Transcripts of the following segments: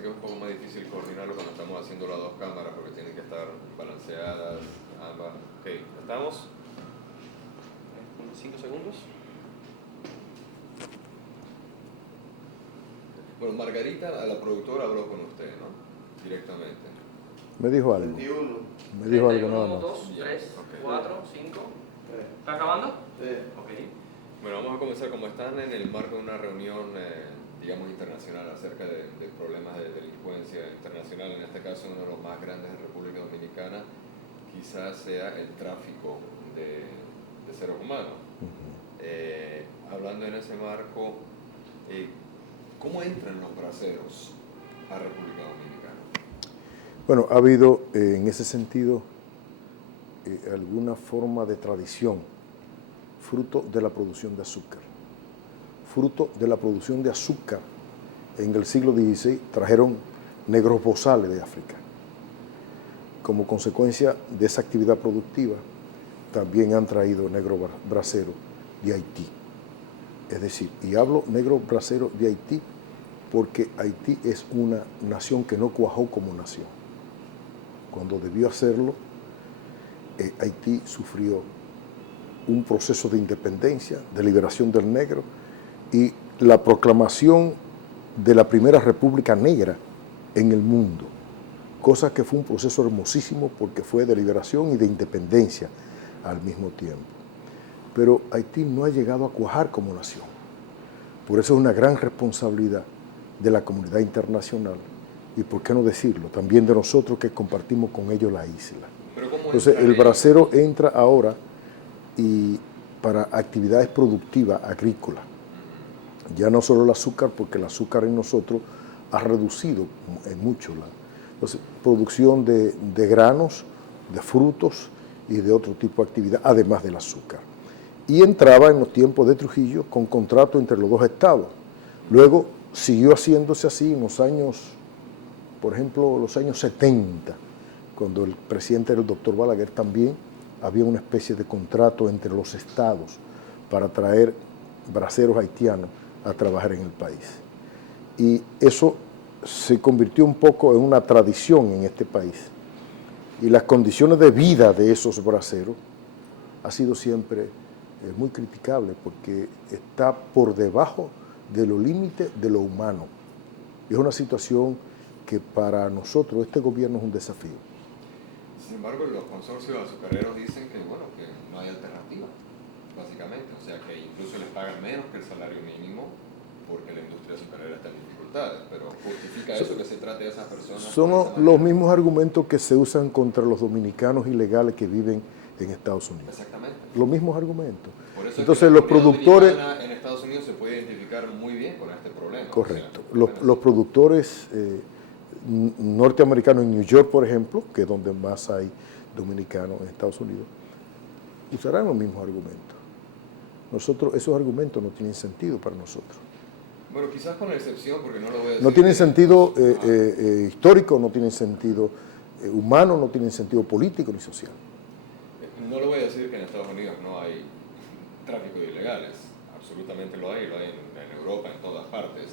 pasa es que es un poco más difícil coordinarlo cuando estamos haciendo las dos cámaras porque tienen que estar balanceadas ambas. Ok, ¿estamos? 5 segundos. Bueno, Margarita, a la productora, habló con usted, ¿no? Directamente. Me dijo algo. 21. Me dijo algo 31, nada más. 2, 3, Ok. 4, 5. ¿Está acabando? Ok. Bueno, vamos a comenzar. Como están en el marco de una reunión, digamos, internacional acerca de problemas de delincuencia internacional, en este caso uno de los más grandes de República Dominicana, quizás sea el tráfico de seres humanos. Hablando en ese marco, ¿cómo entran los braceros a República Dominicana? Bueno, ha habido en ese sentido alguna forma de tradición, fruto de la producción de azúcar. Fruto de la producción de azúcar, en el siglo XVI trajeron negros bozales de África. Como consecuencia de esa actividad productiva, también han traído negro bracero de Haití. Es decir, y hablo negro bracero de Haití porque Haití es una nación que no cuajó como nación. Cuando debió hacerlo, Haití sufrió un proceso de independencia, de liberación del negro y la proclamación de la primera república negra en el mundo, cosa que fue un proceso hermosísimo porque fue de liberación y de independencia al mismo tiempo. Pero Haití no ha llegado a cuajar como nación. Por eso es una gran responsabilidad de la comunidad internacional y, por qué no decirlo, también de nosotros que compartimos con ellos la isla. Entonces, el bracero entra ahora y para actividades productivas agrícolas. Ya no solo el azúcar, porque el azúcar en nosotros ha reducido en mucho la producción de granos, de frutos y de otro tipo de actividad, además del azúcar. Y entraba en los tiempos de Trujillo con contrato entre los dos estados. Luego siguió haciéndose así en los años, por ejemplo, los años 70, cuando el presidente era el doctor Balaguer, también había una especie de contrato entre los estados para traer braceros haitianos a trabajar en el país. Y eso se convirtió un poco en una tradición en este país. Y las condiciones de vida de esos braceros ha sido siempre muy criticable porque está por debajo de los límites de lo humano. Es una situación que para nosotros, este gobierno, es un desafío. Sin embargo, los consorcios azucareros dicen que, bueno, que no hay alternativa, básicamente. O sea, que incluso les pagan menos que el salario mínimo porque la industria azucarera está en dificultades. Pero ¿justifica eso que se trate de esas personas? Son los mismos argumentos que se usan contra los dominicanos ilegales que viven en Estados Unidos. Exactamente. Los mismos argumentos. Por eso entonces, es que los productores... en Estados Unidos se puede identificar muy bien con este problema. Correcto. O sea, los productores norteamericanos en New York, por ejemplo, que es donde más hay dominicanos en Estados Unidos, usarán los mismos argumentos. Nosotros, esos argumentos no tienen sentido para nosotros. Bueno, quizás con la excepción, porque no lo voy a decir. No tienen sentido histórico, no tienen sentido humano, no tienen sentido político ni social. No le voy a decir que en Estados Unidos no hay tráfico de ilegales, absolutamente lo hay en Europa, en todas partes,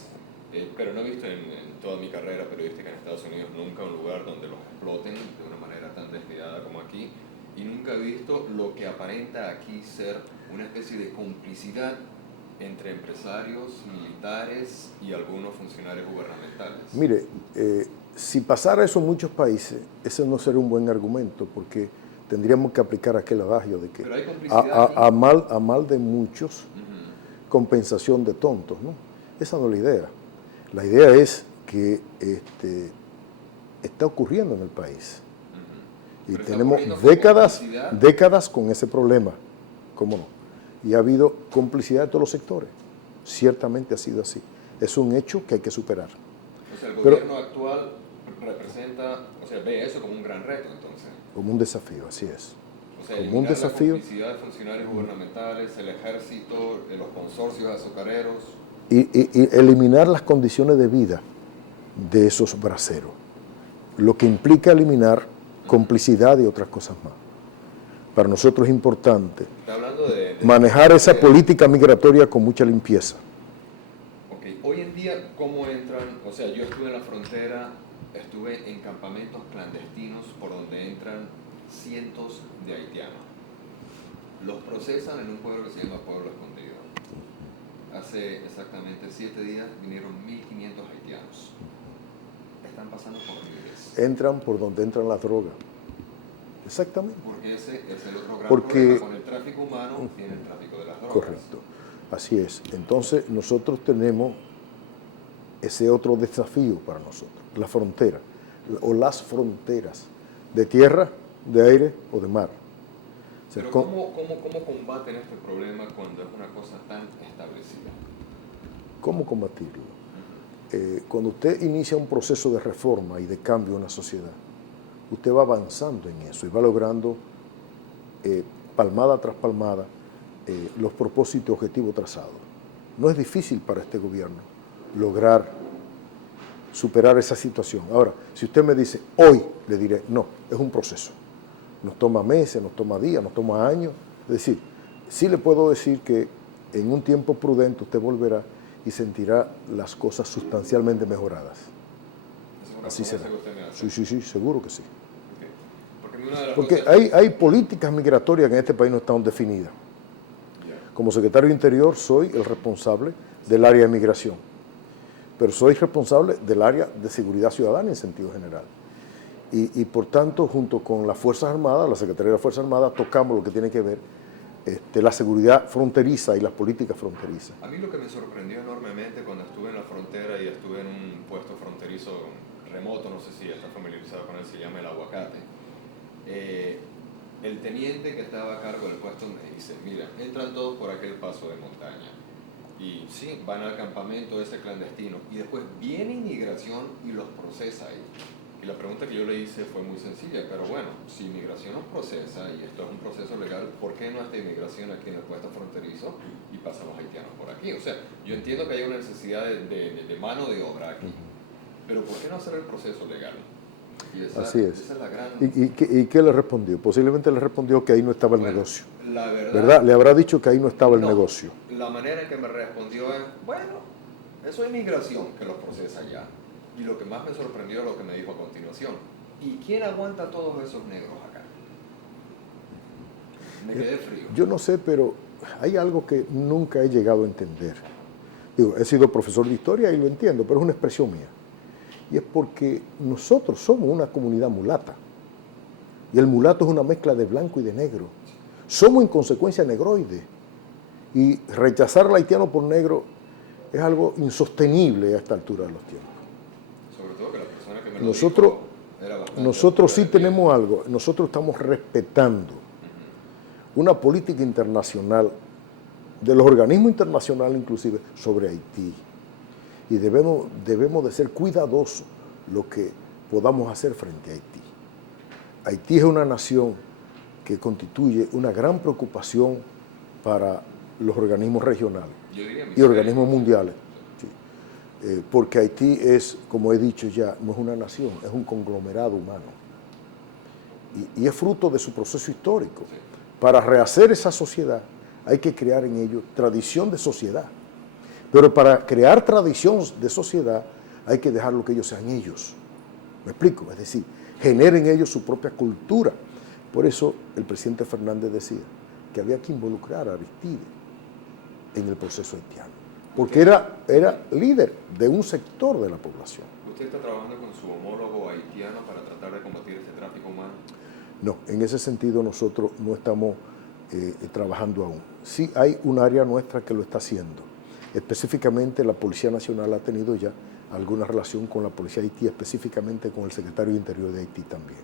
pero no he visto en toda mi carrera periodística en Estados Unidos nunca un lugar donde los exploten de una manera tan descuidada como aquí, y nunca he visto lo que aparenta aquí ser una especie de complicidad entre empresarios, militares y algunos funcionarios gubernamentales. Mire, si pasara eso en muchos países, ese no sería un buen argumento, porque tendríamos que aplicar aquel adagio de que a mal de muchos, compensación de tontos, ¿no? Esa no es la idea. La idea es que está ocurriendo en el país. Y tenemos décadas con ese problema, ¿cómo no? Y ha habido complicidad de todos los sectores. Ciertamente ha sido así. Es un hecho que hay que superar. O sea, el gobierno actual representa, o sea, ve eso como un gran reto, entonces. Como un desafío, así es. O sea, como un desafío. La complicidad de funcionarios gubernamentales, el ejército, los consorcios azucareros. Y eliminar las condiciones de vida de esos braceros. Lo que implica eliminar complicidad y otras cosas más. Para nosotros es importante manejar esa política migratoria con mucha limpieza. Ok, hoy en día, ¿cómo entran O sea, yo estuve en la frontera, estuve en campamentos clandestinos por donde entran cientos de haitianos. Los procesan en un pueblo que se llama Pueblo Escondido. Hace exactamente 7 días vinieron 1.500 haitianos. Están pasando por libres. Entran por donde entran las drogas. Exactamente. Porque ese es el otro gran Porque, problema. Con el tráfico humano viene el tráfico de las drogas. correcto. Así es. Entonces nosotros tenemos ese otro desafío para nosotros, la frontera, o las fronteras, de tierra, de aire o de mar. O sea, pero ¿cómo combaten este problema cuando es una cosa tan establecida? ¿Cómo combatirlo? Cuando usted inicia un proceso de reforma y de cambio en una sociedad, usted va avanzando en eso y va logrando palmada tras palmada los propósitos y objetivos trazados. No es difícil para este gobierno lograr superar esa situación. Ahora, si usted me dice hoy, le diré, no, es un proceso. Nos toma meses, nos toma días, nos toma años. Es decir, sí le puedo decir que en un tiempo prudente usted volverá y sentirá las cosas sustancialmente mejoradas. Así será. Sí, seguro que sí. Porque hay políticas migratorias que en este país no están definidas. Como secretario de Interior soy el responsable del área de migración, pero soy responsable del área de seguridad ciudadana en sentido general. Y por tanto, junto con las Fuerzas Armadas, la Secretaría de las Fuerzas Armadas, tocamos lo que tiene que ver la seguridad fronteriza y las políticas fronterizas. A mí lo que me sorprendió enormemente cuando estuve en la frontera y estuve en un puesto fronterizo remoto, no sé si está familiarizado con él, se llama El Aguacate. El teniente que estaba a cargo del puesto me dice, mira, entran todos por aquel paso de montaña y sí, van al campamento ese clandestino y después viene inmigración y los procesa ahí. Y la pregunta que yo le hice fue muy sencilla, pero bueno, si inmigración nos procesa y esto es un proceso legal, ¿por qué no esta inmigración aquí en el puesto fronterizo y pasan los haitianos por aquí? O sea, yo entiendo que hay una necesidad de mano de obra aquí, pero ¿por qué no hacer el proceso legal? Y así es. Esa es la gran... ¿Y qué le respondió? Posiblemente le respondió que ahí no estaba el negocio. La ¿Verdad? Le habrá dicho que ahí no estaba el negocio. La manera en que me respondió es, bueno, eso es inmigración que los procesa ya. Y lo que más me sorprendió es lo que me dijo a continuación. ¿Y quién aguanta todos esos negros acá? Me quedé frío. Yo no sé, pero hay algo que nunca he llegado a entender. Digo, he sido profesor de historia y lo entiendo, pero es una expresión mía. Y es porque nosotros somos una comunidad mulata. Y el mulato es una mezcla de blanco y de negro. Somos en consecuencia negroides. Y rechazar al haitiano por negro es algo insostenible a esta altura de los tiempos. Sobre todo que la persona que me lo dijo era bastante... Nosotros sí tenemos algo. Nosotros estamos respetando una política internacional, de los organismos internacionales inclusive, sobre Haití. Y debemos de ser cuidadosos lo que podamos hacer frente a Haití. Haití es una nación que constituye una gran preocupación para los organismos regionales y organismos mundiales. Sí. Porque Haití es, como he dicho ya, no es una nación, es un conglomerado humano. Y es fruto de su proceso histórico. Para rehacer esa sociedad hay que crear en ello tradición de sociedad. Pero para crear tradición de sociedad hay que dejar lo que ellos sean ellos. ¿Me explico? Es decir, generen ellos su propia cultura. Por eso el presidente Fernández decía que había que involucrar a Aristide en el proceso haitiano. Porque era líder de un sector de la población. ¿Usted está trabajando con su homólogo haitiano para tratar de combatir este tráfico humano? No, en ese sentido nosotros no estamos trabajando aún. Sí hay un área nuestra que lo está haciendo. Específicamente la Policía Nacional ha tenido ya alguna relación con la Policía de Haití, específicamente con el Secretario de Interior de Haití también.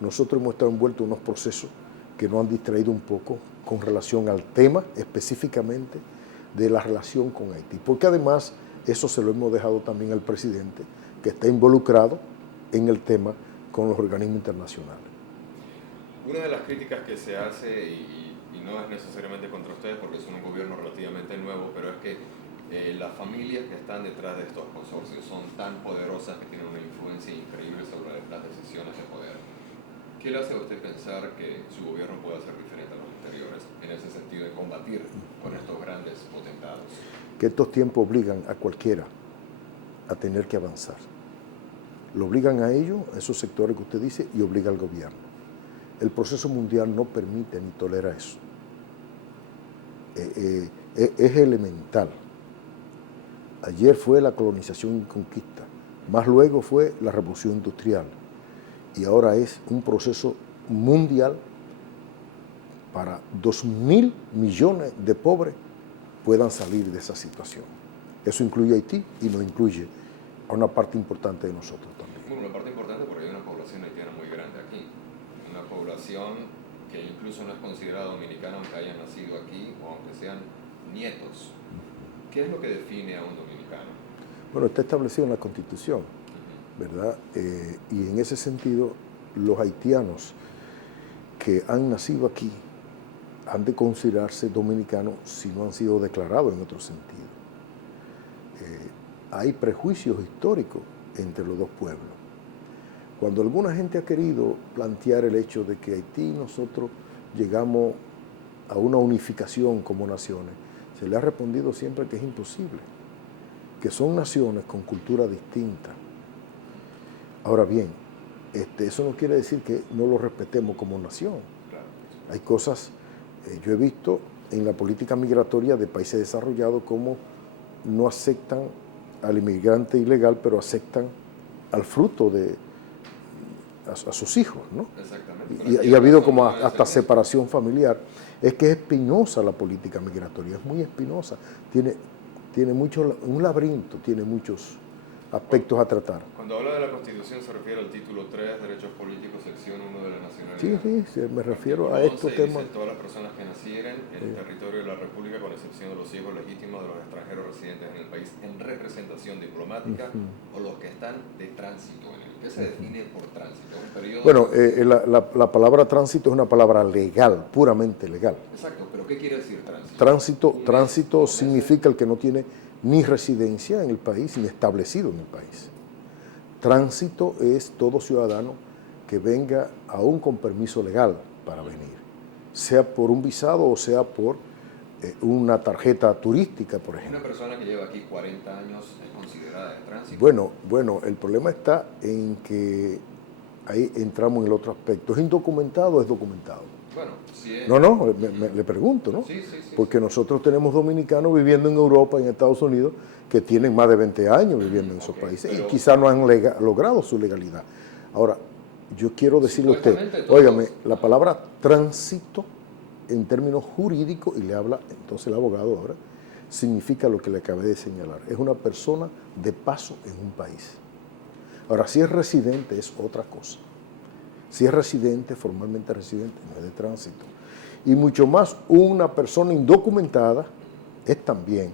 Nosotros hemos estado envueltos en unos procesos que nos han distraído un poco con relación al tema específicamente de la relación con Haití, porque además eso se lo hemos dejado también al presidente, que está involucrado en el tema con los organismos internacionales. Una de las críticas que se hace, y no es necesariamente contra ustedes porque son un gobierno relativamente nuevo, pero es que las familias que están detrás de estos consorcios son tan poderosas que tienen una influencia increíble sobre las decisiones de poder. ¿Qué le hace a usted pensar que su gobierno pueda ser diferente a los anteriores en ese sentido de combatir con estos grandes potentados? Que estos tiempos obligan a cualquiera a tener que avanzar. Lo obligan a ellos, a esos sectores que usted dice, y obliga al gobierno. El proceso mundial no permite ni tolera eso. Es elemental. Ayer fue la colonización y conquista, más luego fue la revolución industrial, y ahora es un proceso mundial para 2.000 millones de pobres puedan salir de esa situación. Eso incluye a Haití y nos incluye a una parte importante de nosotros también. Bueno, una parte importante porque hay una población haitiana muy grande aquí, una población que incluso no es considerada dominicana aunque hayan nacido aquí o aunque sean nietos. ¿Qué es lo que define a un dominicano? Bueno, está establecido en la Constitución, ¿verdad? Y en ese sentido, los haitianos que han nacido aquí han de considerarse dominicanos si no han sido declarados en otro sentido. Hay prejuicios históricos entre los dos pueblos. Cuando alguna gente ha querido plantear el hecho de que Haití y nosotros llegamos a una unificación como naciones, se le ha respondido siempre que es imposible, que son naciones con cultura distinta. Ahora bien, eso no quiere decir que no lo respetemos como nación. Claro. Hay cosas, yo he visto en la política migratoria de países desarrollados cómo no aceptan al inmigrante ilegal, pero aceptan al fruto a sus hijos, ¿no? Exactamente. Y ha habido como hasta separación familiar. Es que es espinosa la política migratoria, es muy espinosa. Tiene un laberinto, tiene muchos aspectos a tratar. Cuando habla de la Constitución se refiere al título 3, Derechos Políticos, sección 1 de la Nacionalidad. Sí, me refiero a estos temas. Dice, todas las personas que nacieren en el territorio de la República, con excepción de los hijos legítimos de los extranjeros residentes en el país en representación diplomática o los que están de tránsito en él. ¿Qué se define por tránsito? Un periodo. Bueno, la palabra tránsito es una palabra legal, puramente legal. Exacto, pero ¿qué quiere decir tránsito? Tránsito significa el que no tiene ni residencia en el país, ni establecido en el país. Tránsito es todo ciudadano que venga aún con permiso legal para venir, sea por un visado o sea por una tarjeta turística, por ejemplo. Una persona que lleva aquí 40 años es considerada de tránsito. Bueno, el problema está en que ahí entramos en el otro aspecto. ¿Es indocumentado o es documentado? Bueno, sí es. No, le pregunto, ¿no? Sí. Porque nosotros tenemos dominicanos viviendo en Europa, en Estados Unidos, que tienen más de 20 años viviendo en esos países y quizás no han logrado su legalidad. Ahora, yo quiero decirle a usted, óigame, la palabra tránsito en términos jurídicos, y le habla entonces el abogado ahora, significa lo que le acabé de señalar. Es una persona de paso en un país. Ahora, si es residente es otra cosa. Si es residente, formalmente residente, no es de tránsito. Y mucho más, una persona indocumentada es también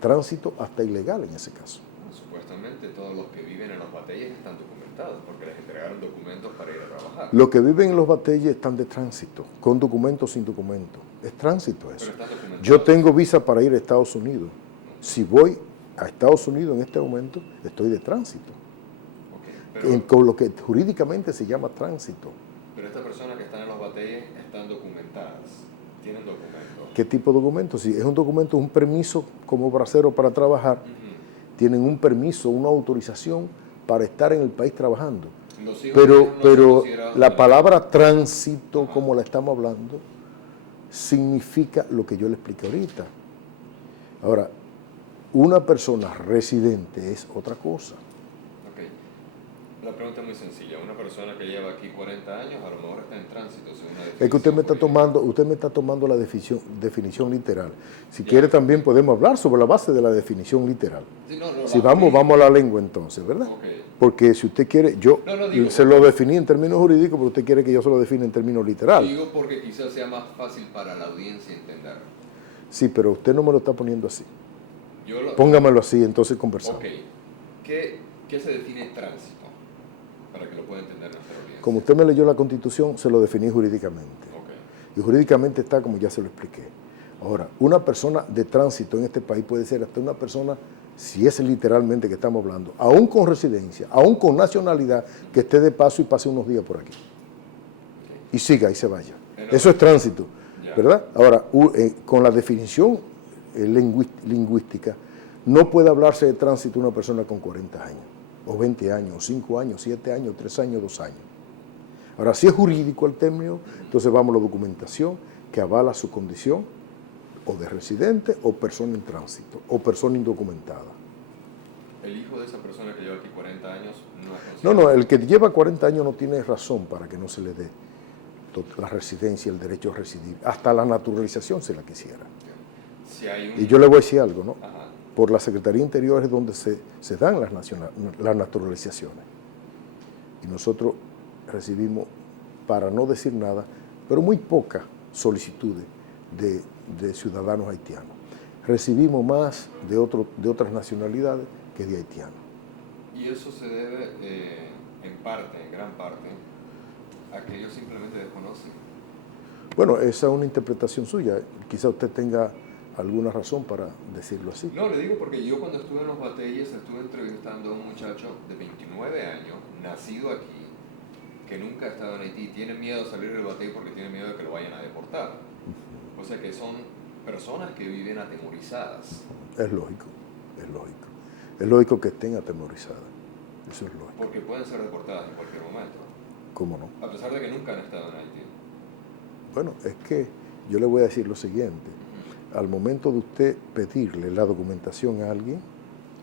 tránsito hasta ilegal en ese caso. Supuestamente todos los que viven en los batalles están documentados porque les entregaron documentos para ir a trabajar. Los que viven en los batalles están de tránsito, con documento o sin documento. Es tránsito eso. Yo tengo visa para ir a Estados Unidos. Si voy a Estados Unidos en este momento, estoy de tránsito. Con lo que jurídicamente se llama tránsito. Pero estas personas que están en los batalles están documentadas, tienen documentos. ¿Qué tipo de documento? Si es un documento, un permiso como bracero para trabajar, tienen un permiso, una autorización para estar en el país trabajando. Pero la palabra tránsito, como la estamos hablando, significa lo que yo le expliqué ahorita. Ahora, una persona residente es otra cosa. La pregunta es muy sencilla. Una persona que lleva aquí 40 años a lo mejor está en tránsito. Es que usted me está tomando la definición literal. Si quiere también podemos hablar sobre la base de la definición literal. Si vamos a la lengua entonces, ¿verdad? Porque si usted quiere, yo se lo definí en términos jurídicos, pero usted quiere que yo se lo define en términos literales. Digo porque quizás sea más fácil para la audiencia entender. Sí, pero usted no me lo está poniendo así. Póngamelo así, entonces conversamos. ¿Qué se define tránsito? Para que lo pueda entender nuestra audiencia. Como usted me leyó la Constitución, se lo definí jurídicamente. Y jurídicamente está como ya se lo expliqué. Ahora, una persona de tránsito en este país puede ser hasta una persona, si es literalmente que estamos hablando, aún con residencia, aún con nacionalidad, que esté de paso y pase unos días por aquí. Y siga y se vaya. Eso es tránsito, ¿verdad? Ahora, con la definición lingüística, No puede hablarse de tránsito una persona con 40 años, o 20 años, o 5 años, 7 años, 3 años, 2 años. Ahora, si es jurídico el término, entonces vamos a la documentación que avala su condición o de residente o persona en tránsito o persona indocumentada. El hijo de esa persona que lleva aquí 40 años no es No, no, el que lleva 40 años no tiene razón para que no se le dé la residencia, el derecho a residir. Hasta la naturalización se la quisiera. Si hay un... Y yo le voy a decir algo, ¿no? Ajá. Por la Secretaría de Interior es donde se dan las naturalizaciones. Y nosotros recibimos, para no decir nada, pero muy pocas solicitudes de ciudadanos haitianos. Recibimos más de otras nacionalidades que de haitianos. Y eso se debe, en parte, en gran parte, a que ellos simplemente desconocen. Bueno, esa es una interpretación suya. Quizá usted tenga alguna razón para decirlo así. No, le digo porque yo cuando estuve en los batalles estuve entrevistando a un muchacho de 29 años, nacido aquí, que nunca ha estado en Haití, tiene miedo de salir del batey porque tiene miedo de que lo vayan a deportar. O sea que son personas que viven atemorizadas. Es lógico, es lógico. Es lógico que estén atemorizadas. Eso es lógico. Porque pueden ser deportadas en cualquier momento. ¿Cómo no? A pesar de que nunca han estado en Haití. Bueno, es que yo le voy a decir lo siguiente. Al momento de usted pedirle la documentación a alguien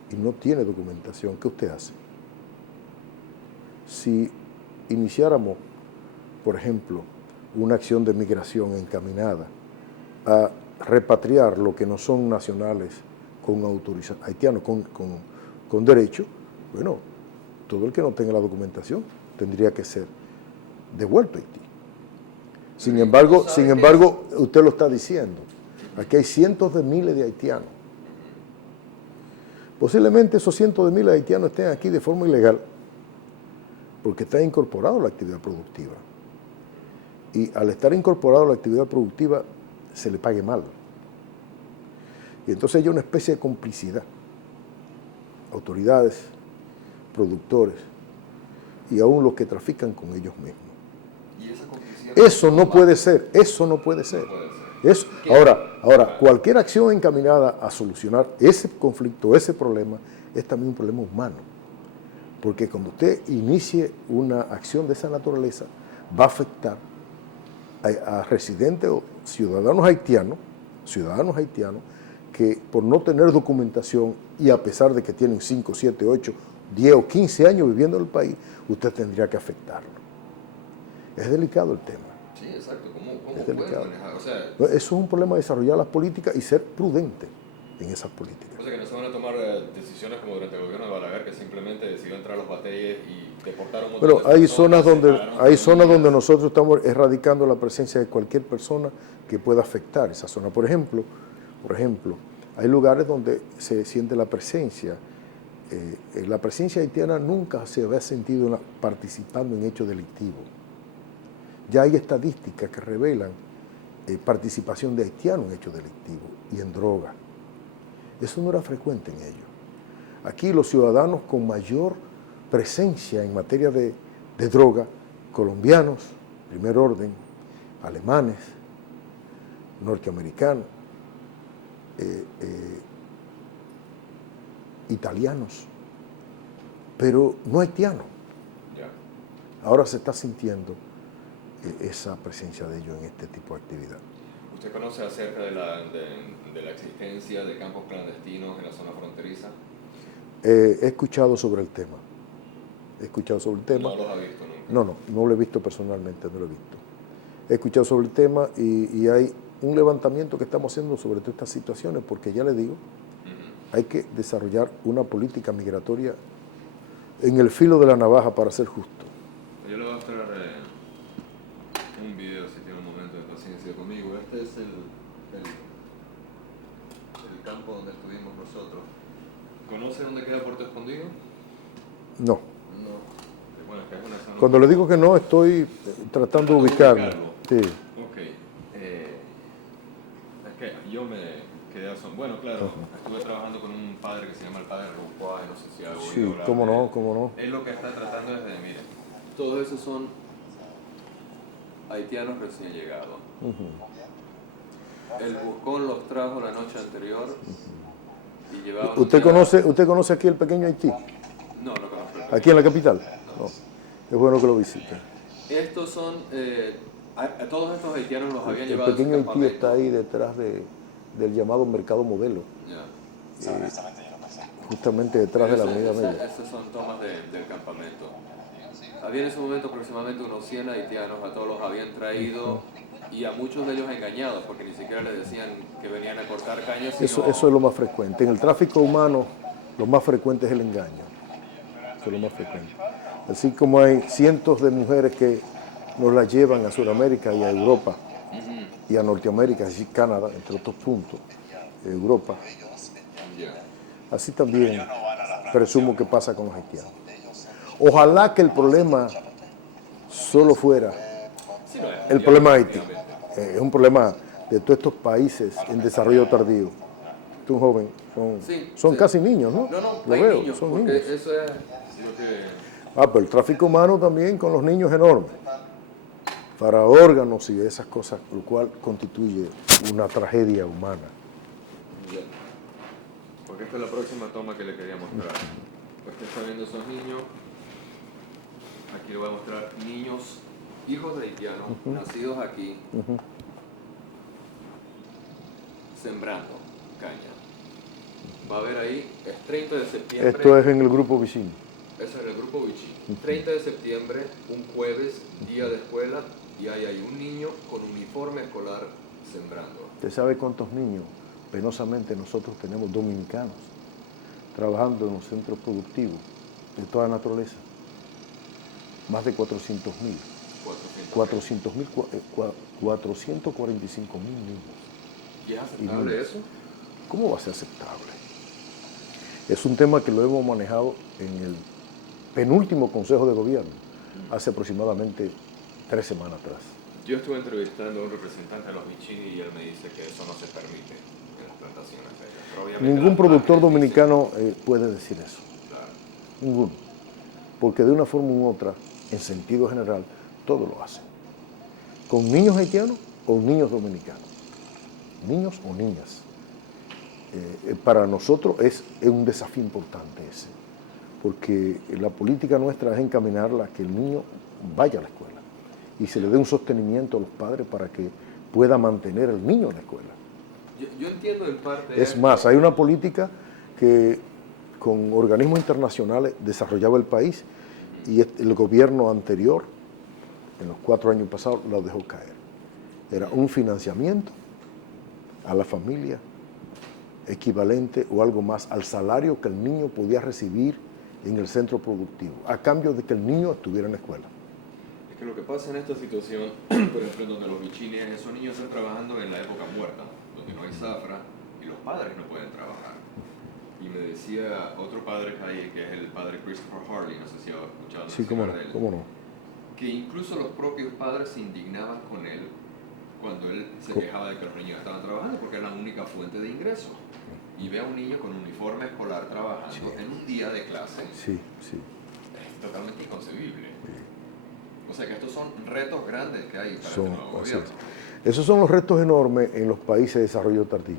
y no tiene documentación, ¿qué usted hace? Si iniciáramos, por ejemplo, una acción de migración encaminada a repatriar lo que no son nacionales con autorización, haitianos con derecho, bueno, todo el que no tenga la documentación tendría que ser devuelto a Haití. Sin embargo, usted lo está diciendo. Aquí hay cientos de miles de haitianos. Posiblemente esos cientos de miles de haitianos estén aquí de forma ilegal, porque está incorporado a la actividad productiva. Y al estar incorporado a la actividad productiva, se le pague mal. Y entonces hay una especie de complicidad. Autoridades, productores y aún los que trafican con ellos mismos. ¿Y esa complicidad? Eso no puede ser, eso no puede ser. Eso. Ahora, cualquier acción encaminada a solucionar ese conflicto, ese problema, es también un problema humano. Porque cuando usted inicie una acción de esa naturaleza, va a afectar a residentes o ciudadanos haitianos que por no tener documentación y a pesar de que tienen 5, 7, 8, 10 o 15 años viviendo en el país, usted tendría que afectarlo. Es delicado el tema. Sí, exacto. ¿Cómo Es pueden delicado. manejar? O sea, Eso es un problema de desarrollar las políticas y ser prudente en esas políticas. que no se van a tomar decisiones como durante el gobierno de Balaguer, que simplemente decidió entrar a los batalles y deportar a un montón de Bueno, hay zonas personas, donde nosotros estamos erradicando la presencia de cualquier persona que pueda afectar esa zona. Por ejemplo, hay lugares donde se siente la presencia. La presencia haitiana nunca se había sentido participando en hechos delictivos. Ya hay estadísticas que revelan participación de haitianos en hechos delictivos y en droga. Eso no era frecuente en ellos. Aquí los ciudadanos con mayor presencia en materia de droga, colombianos, primer orden, alemanes, norteamericanos, italianos, pero no haitianos. Ahora se está sintiendo esa presencia de ellos en este tipo de actividad. ¿Usted conoce acerca de la existencia de campos clandestinos en la zona fronteriza? He escuchado sobre el tema. ¿No los ha visto nunca? No lo he visto personalmente, no lo he visto. He escuchado sobre el tema y hay un levantamiento que estamos haciendo sobre todas estas situaciones, porque ya le digo, hay que desarrollar una política migratoria en el filo de la navaja para ser justo. Yo le voy a mostrar un video si tiene un momento de paciencia conmigo. Este es el campo donde estuvimos nosotros. ¿Conoce dónde queda Puerto Escondido? No. No. Bueno, que es una zona... Cuando le digo que no, estoy tratando de ubicarlo. Sí. Ok. Es que yo me quedé asombrado. Bueno, claro, estuve trabajando con un padre que se llama el padre Rupoa, no sé si ha oído Sí, hablar cómo de él. no. Él lo que está tratando es de, miren, todos esos son haitianos recién llegados. El Buscón los trajo la noche anterior y llevaban... ¿Usted conoce aquí el pequeño Haití? No, no conozco. ¿Aquí en la capital? No. Es bueno que lo visite. Estos son... a todos estos haitianos los habían El llevado a ese pequeño Haití campamento. está ahí detrás del llamado mercado modelo. Ya. Justamente detrás de la avenida Mella. Estas son tomas del campamento. Había en ese momento aproximadamente unos 100 haitianos, a todos los habían traído y a muchos de ellos engañados, porque ni siquiera les decían que venían a cortar cañas. Eso es lo más frecuente. En el tráfico humano, lo más frecuente es el engaño. Eso es lo más frecuente. Así como hay cientos de mujeres que nos las llevan a Sudamérica y a Europa y a Norteamérica, así Canadá, entre otros puntos, Europa. Así también presumo que pasa con los haitianos. Ojalá que el problema solo fuera el problema de Haití. Es un problema de todos estos países en desarrollo tardío. Tú, joven, son casi niños, ¿no? No, lo hay veo, niños, son porque niños. eso es lo que... Pero el tráfico humano también con los niños es enorme. Para órganos y esas cosas, lo cual constituye una tragedia humana. Porque esta es la próxima toma que le quería mostrar. Usted está viendo esos niños. Aquí le voy a mostrar niños, hijos de haitianos, nacidos aquí, sembrando caña. Va a ver ahí, es 30 de septiembre. Esto es en el grupo Vicini. Eso es en el grupo Vicini. 30 de septiembre, un jueves, día de escuela, y hay ahí un niño con uniforme escolar sembrando. ¿Usted sabe cuántos niños, penosamente, nosotros tenemos dominicanos trabajando en los centros productivos de toda naturaleza? Más de 400.000. 445.000 niños. ¿Y es aceptable eso? ¿Cómo va a ser aceptable? Es un tema que lo hemos manejado en el penúltimo Consejo de Gobierno, hace aproximadamente 3 semanas atrás. Yo estuve entrevistando a un representante de los Vicini y él me dice que eso no se permite en las plantaciones de ellos. Pero obviamente Ningún productor dominicano puede decir eso. Claro. Ninguno. Porque de una forma u otra, en sentido general, todo lo hacen. Con niños haitianos o niños dominicanos. Niños o niñas. Para nosotros es un desafío importante ese. Porque la política nuestra es encaminarla a que el niño vaya a la escuela y se le dé un sostenimiento a los padres para que pueda mantener el niño en la escuela. Yo entiendo en parte... Es más, hay una política que con organismos internacionales desarrollaba el país y el gobierno anterior, en los 4 años pasados, lo dejó caer. Era un financiamiento a la familia equivalente o algo más al salario que el niño podía recibir en el centro productivo, a cambio de que el niño estuviera en la escuela. Es que lo que pasa en esta situación, por ejemplo, en donde los bichines, esos niños están trabajando en la época muerta, donde no hay zafra y los padres no pueden trabajar. Y me decía otro padre ahí, que es el padre Christopher Harley, no sé si ha escuchado Sí, cómo no, de él, cómo no. que incluso los propios padres se indignaban con él cuando él se quejaba de que los niños estaban trabajando porque era la única fuente de ingresos. Y ve a un niño con uniforme escolar trabajando en un día de clase. Sí. Es totalmente inconcebible. O sea que estos son retos grandes que hay para este nuevo gobierno. Esos son los retos enormes en los países de desarrollo tardío.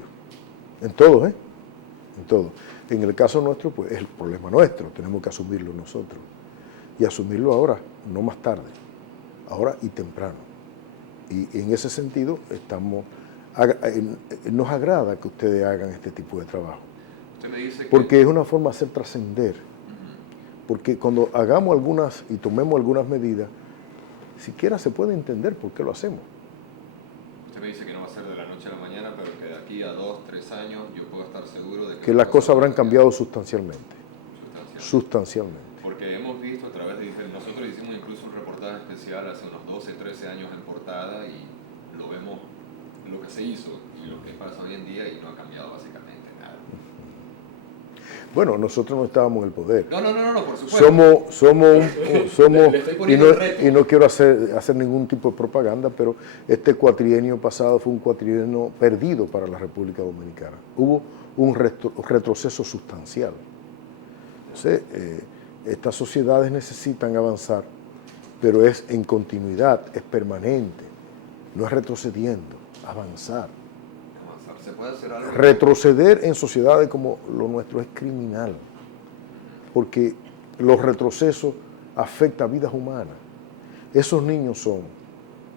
En todos, En todos. En el caso nuestro, pues es el problema nuestro, tenemos que asumirlo nosotros. Y asumirlo ahora, no más tarde, ahora y temprano. Y en ese sentido nos agrada que ustedes hagan este tipo de trabajo. Usted me dice que... Porque es una forma de hacer trascender. Porque cuando hagamos algunas y tomemos algunas medidas, siquiera se puede entender por qué lo hacemos. Usted me dice que no va a ser de la noche a la mañana, pero que de aquí a 2, 3 años yo puedo estar seguro de que las cosas habrán cambiado sustancialmente. Sustancialmente. Porque hemos visto a través de... Nosotros hicimos incluso un reportaje especial hace unos 12, 13 años en portada y lo vemos lo que se hizo y lo que pasa hoy en día y no ha cambiado básicamente nada. Bueno, nosotros no estábamos en el poder. No, por supuesto. Somos Le estoy poniendo el reto. y no quiero hacer ningún tipo de propaganda, pero este cuatrienio pasado fue un cuatrienio perdido para la República Dominicana. Hubo un retroceso sustancial. Entonces, estas sociedades necesitan avanzar, pero es en continuidad, es permanente, no es retrocediendo, avanzar. ¿Se puede hacer algo? Retroceder en sociedades como lo nuestro es criminal, porque los retrocesos afectan a vidas humanas. Esos niños son,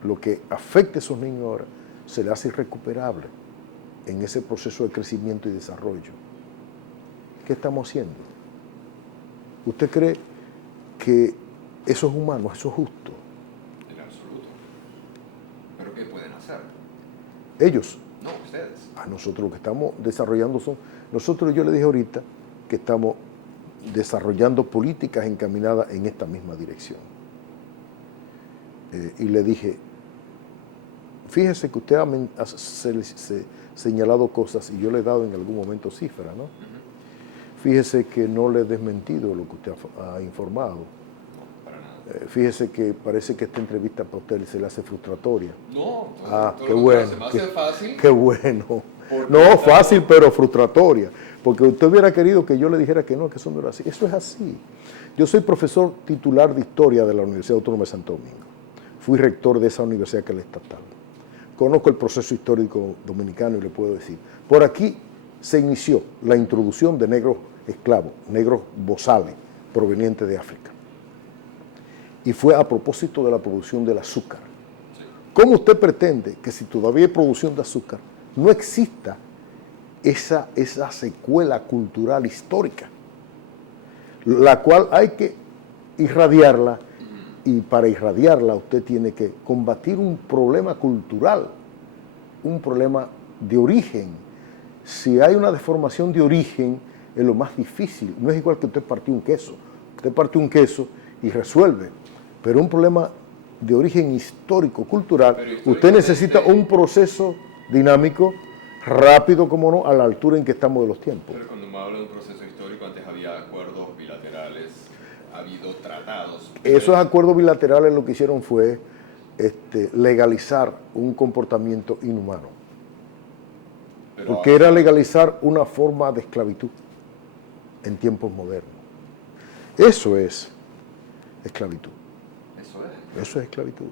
lo que afecta a esos niños ahora, se les hace irrecuperable en ese proceso de crecimiento y desarrollo. ¿Qué estamos haciendo? ¿Usted cree que eso es humano, eso es justo? En absoluto. ¿Pero qué pueden hacer? Ellos. No, ustedes. A nosotros lo que estamos desarrollando son, nosotros, yo le dije ahorita que estamos desarrollando políticas encaminadas en esta misma dirección. Y le dije, fíjese que usted ha señalado cosas y yo le he dado en algún momento cifras, ¿no? Fíjese que no le he desmentido lo que usted ha informado. No, para nada. Fíjese que parece que esta entrevista para usted se le hace frustratoria. No, Qué bueno. Se me hace fácil. Qué bueno. No, fácil, pero frustratoria. Porque usted hubiera querido que yo le dijera que no, que eso no era así. Eso es así. Yo soy profesor titular de Historia de la Universidad Autónoma de Santo Domingo. Fui rector de esa universidad que es la estatal. Conozco el proceso histórico dominicano y le puedo decir, por aquí se inició la introducción de negros esclavos, negros bozales, provenientes de África. Y fue a propósito de la producción del azúcar. ¿Cómo usted pretende que si todavía hay producción de azúcar, no exista esa secuela cultural histórica, la cual hay que irradiarla? Y para irradiarla usted tiene que combatir un problema cultural, un problema de origen. Si hay una deformación de origen, es lo más difícil. No es igual que usted partió un queso. Usted parte un queso y resuelve. Pero un problema de origen histórico, cultural, usted necesita un proceso dinámico, rápido, como no, a la altura en que estamos de los tiempos. Pero cuando me habla de un proceso histórico, antes había acuerdos bilaterales, ha habido tratados. Esos acuerdos bilaterales lo que hicieron fue legalizar un comportamiento inhumano. Porque era legalizar una forma de esclavitud en tiempos modernos. Eso es esclavitud. Eso es esclavitud.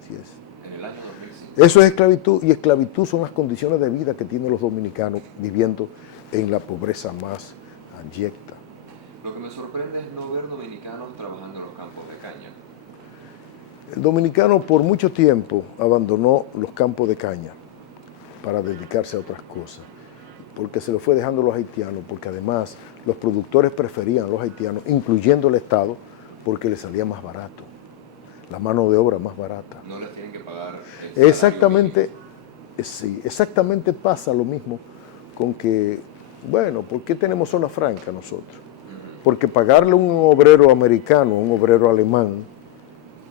Así es. En el año 2005. Eso es esclavitud, y esclavitud son las condiciones de vida que tienen los dominicanos viviendo en la pobreza más abyecta. Lo que me sorprende es no ver dominicanos trabajando en los campos de caña. El dominicano por mucho tiempo abandonó los campos de caña para dedicarse a otras cosas, porque se lo fue dejando a los haitianos, porque además los productores preferían a los haitianos, incluyendo el Estado, porque les salía más barato, la mano de obra más barata. No les tienen que pagar. Exactamente, sí, exactamente pasa lo mismo con que, bueno, ¿por qué tenemos zona franca nosotros? Porque pagarle a un obrero americano, a un obrero alemán,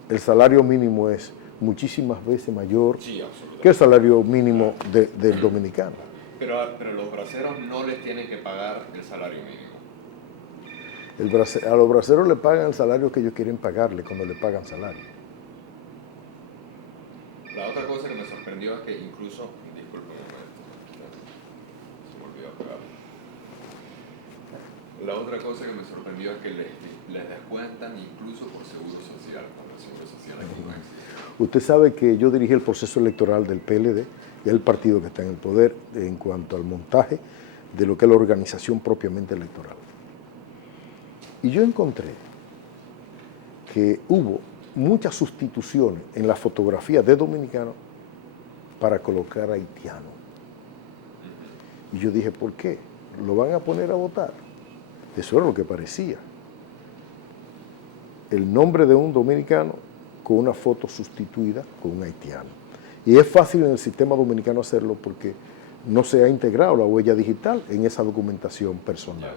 el salario mínimo es muchísimas veces mayor que el salario mínimo del dominicano. Pero los braceros no les tienen que pagar el salario mínimo. A los braceros le pagan el salario que ellos quieren pagarle cuando le pagan salario. La otra cosa que me sorprendió es que incluso, disculpen un momento, se me olvidó apagarlo. La otra cosa que me sorprendió es que les descuentan incluso por seguro social, cuando el seguro social aquí no existe. Usted sabe que yo dirigí el proceso electoral del PLD, y el partido que está en el poder, en cuanto al montaje de lo que es la organización propiamente electoral. Y yo encontré que hubo muchas sustituciones en la fotografía de dominicanos para colocar haitianos. Y yo dije, ¿por qué? ¿Lo van a poner a votar? Eso era lo que parecía. El nombre de un dominicano con una foto sustituida con un haitiano. Y es fácil en el sistema dominicano hacerlo porque no se ha integrado la huella digital en esa documentación personal.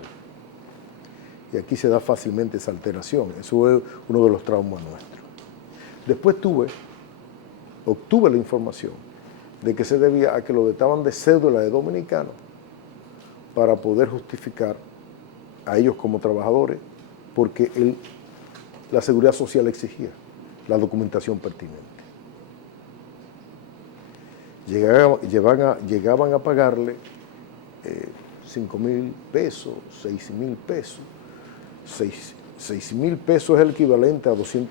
Y aquí se da fácilmente esa alteración. Eso es uno de los traumas nuestros. Después obtuve la información de que se debía a que lo dotaban de cédula de dominicano para poder justificar a ellos como trabajadores, porque la seguridad social exigía la documentación pertinente. Llegaban a pagarle 5,000 pesos, 6,000 pesos. 6,000 pesos es el equivalente a $200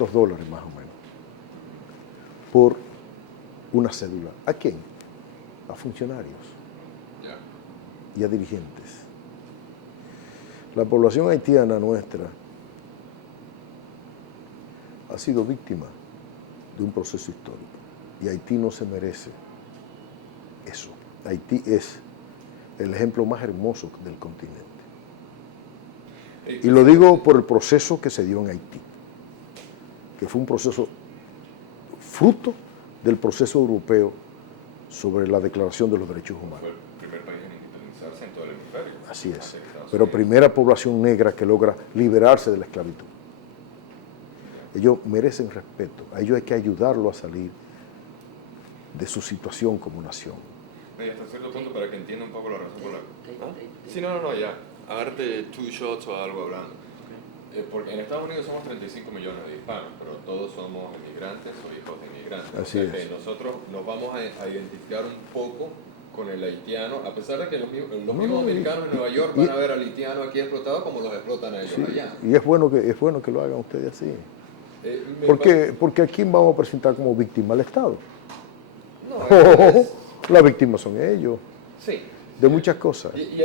más o menos, por una cédula. ¿A quién? A funcionarios. y a dirigentes. La población haitiana nuestra ha sido víctima de un proceso histórico y Haití no se merece eso. Haití es el ejemplo más hermoso del continente. Y lo digo por el proceso que se dio en Haití, que fue un proceso fruto del proceso europeo sobre la Declaración de los Derechos Humanos. Fue el primer país en independizarse en todo el hemisferio. Así es, Estados pero Unidos. primera población negra que logra liberarse de la esclavitud. Ellos merecen respeto, a ellos hay que ayudarlo a salir de su situación como nación. Y hasta cierto punto para que entienda un poco la razón por la... ¿Ah? Sí, no, ya. Agárrate two shots o algo hablando. Porque en Estados Unidos somos 35 millones de hispanos, pero todos somos inmigrantes o hijos de inmigrantes. Así o sea, es. que nosotros nos vamos a identificar un poco con el haitiano, a pesar de que los mismos americanos en Nueva York van a ver al haitiano aquí explotado como los explotan a ellos Sí, allá. y es bueno que lo hagan ustedes así. Me Porque ¿a quién vamos a presentar como víctima? Al Estado. No, Las víctimas son ellos, sí. de muchas cosas. Y